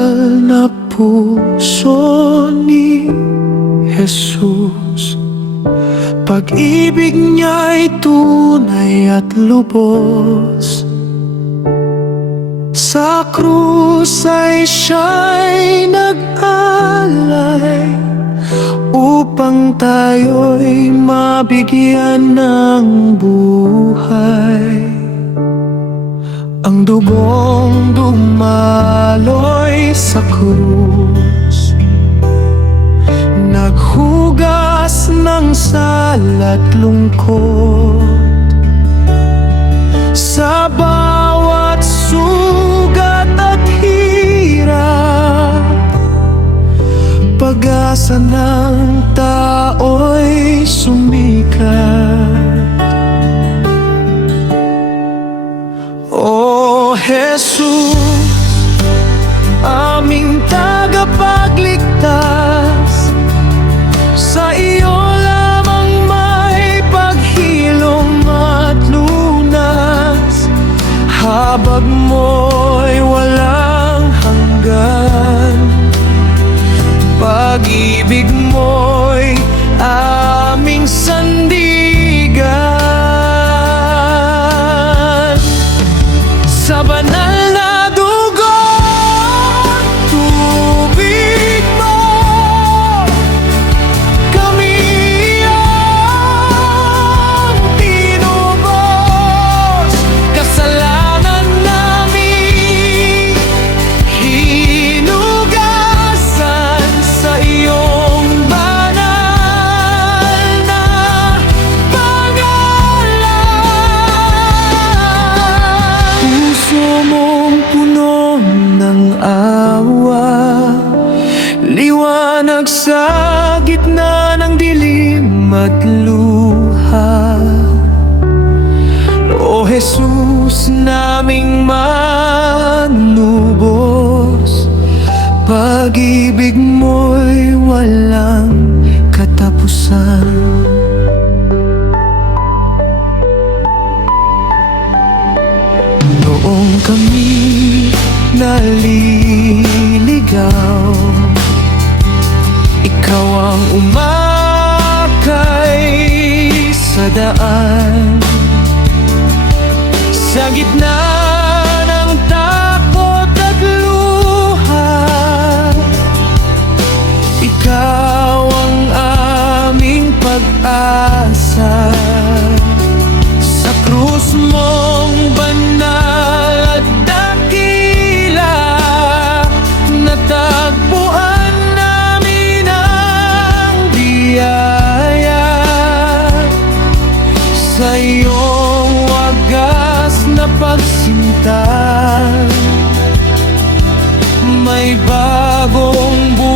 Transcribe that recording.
mahal na puso ni Jesus. Pag-ibig niya'y tunay at lubos. Sa krus ay siya'y nag-alay upang tayo'y mabigyan ng buhay. Ang dugong dumaloy sa krus, naghugas ng sala't lungkot. Sa bawat sugat at hirap, pag-asa ng tao'y sumikat. O Jesus, aming tagapagligtas, sa iyo lamang may paghilom at lunas. Habag mo'y walang hanggan, pag-ibig mo'y aming sandigan. Sa banal na dugo, tubig mo, kami ang tinubos. Kasalanan namin hinugasan sa iyong banal na pangalan. Puso mong puno ng awa, liwanag sa gitna ng dilim at luha. O Jesus, naming manubos, pag-ibig mo'y walang katapusan. Noong kami naliligaw, ikaw ang umakay sa daan. Sa gitna ng takot at luha, ikaw ang aming pag-asa. Sa krus mong banal at dakila, natagpuan namin ang biyaya. Sa iyong wagas na pagsinta, may bagong buhay